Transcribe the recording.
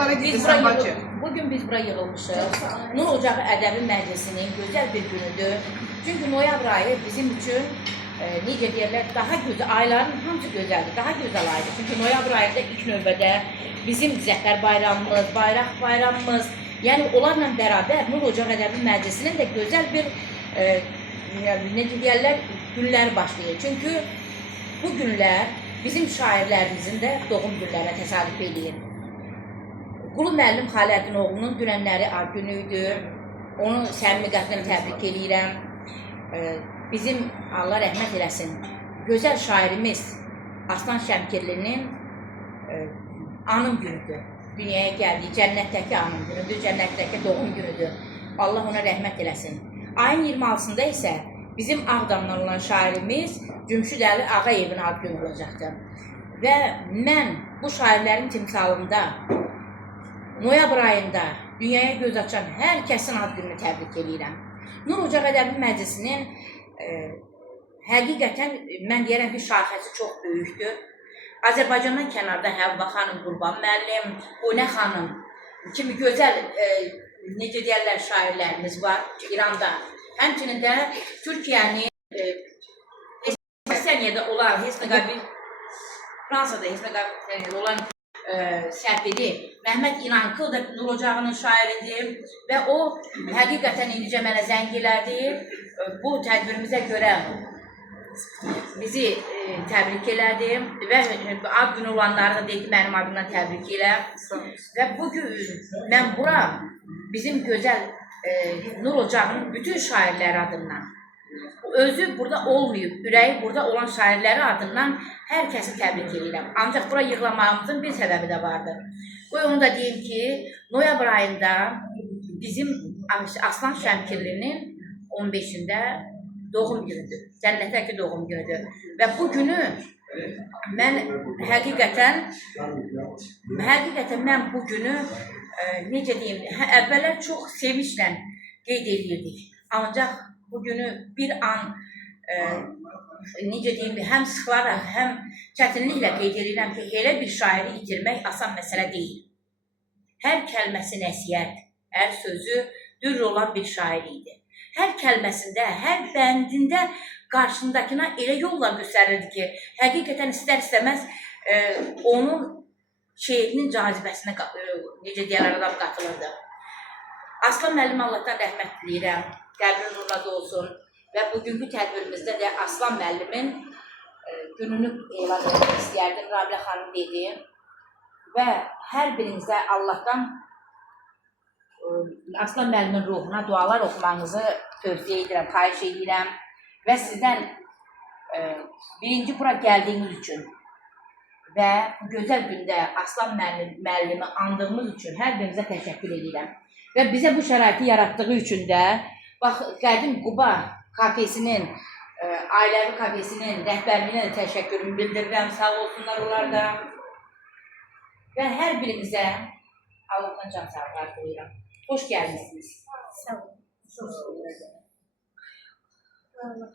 İstiqbala gedirsən Bakı. Bugün biz buraya yığılmışıq. Nur Ocağı Ədəbi Məclisinin gözəl bir günüdür. Çünki noyabr ayı bizim üçün necə deyirlər, daha gözəl, ayların hamısı gözəldir, daha gözəl aydır. Çünki noyabr ayında ilk növbədə bizim Zəfər bayramımız, Bayraq bayramımız, yəni onlarla bərabər Nur Ocağı Ədəbi Məclisinin də gözəl bir necə deyirlər, günlər başlayır. Çünki bu günlər bizim şairlərimizin də doğum günlərinə təsadüf edir. Qulu müəllim Xaləddin oğlunun dünənləri ad günüydü. Onu səmimi qəlbdən təbrik edirəm. Bizim Allah rəhmət eləsin, gözəl şairimiz Aslan Şəmkirlinin anım günüdür. Dünyaya gəldiyi cənnətdəki anım günüdür, cənnətdəki doğum günüdür. Allah ona rəhmət eləsin. Ayın 26-sında isə bizim Ağdamdan olan şairimiz Cümşüd Əli Ağayevin ad günü olacaqdır. Və mən bu şairlərin timsalında noyabr ayında dünyaya göz açan hər kəsin ad gününü təbrik edirəm. Nur Ocağı Ədəbi Məclisinin həqiqətən mən deyərəm ki, şaxəsi çox böyükdür. Azərbaycandan kənarda Həvva xanım, Qurban müəllim, Qunə xanım kimi gözəl necə deyərlər şairlərimiz var İranda. Həmçinin də Türkiyənin Həsəniyədə olan Fransada Həsəniyədə olan səfiri Məhməd İnankıl da Nur Ocağının şairidir və o həqiqətən indicə mənə zəng elədi. Bu tədbirimizə görə bizi təbrik elədi və ad günü olanları da deyildi, mənim adımdan təbrik elə. Və bugün mən bura bizim gözəl Nur Ocağının bütün şairləri adından, özü burada olmayıb, ürəyi burada olan şairləri adından hər kəsi təbrik edirəm. Ancaq bura yığılamağımızın bir səbəbi də vardır. Qoy onu da deyim ki, noyabr ayında bizim Aslan Şəmkirlinin 15-də doğum günüdür, cənnətdəki doğum günüdür. Və bu günü mən həqiqətən mən bu günü necə deyim, əvvəllər çox sevinçlə qeyd edirdik. Ancaq bu günü bir an necə deyim, həm sıxılaraq, həm çətinliklə qeyd edirəm ki, elə bir şairi itirmək asan məsələ deyil. Hər kəlməsi nəsihət, hər sözü dürr olan bir şair idi. Hər kəlməsində, hər bəndində qarşındakına elə yolla göstərirdi ki, həqiqətən istər-istəməz onun şeirinin cazibəsinə necə deyərlər, adam qatılırdı. Aslan müəllim Allahdan rəhmət diləyirəm, qəbrin nurladı olsun və bugünkü tədbirimizdə də Aslan müəllimin gününü elan etmək istəyərdim, Rabilə xanım dedi və hər birinizə Allahdan Aslan müəllimin ruhuna dualar oxumanızı tövsiyə edirəm, xahiş edirəm və sizdən birinci bura gəldiyiniz üçün və bu gözəl gündə Aslan müəllimi andığımız üçün hər birinizə təşəkkür edirəm. Və bizə bu şəraiti yaratdığı üçün də bax, Qədim Quba kafesinin, ailəvi kafesinin rəhbərliyinə də təşəkkürümü bildirirəm, sağ olsunlar onlar da. Və hər birinizə Allahdan can sağlıqlar duyuram. Hoş gəlmişsiniz. Sağ olun.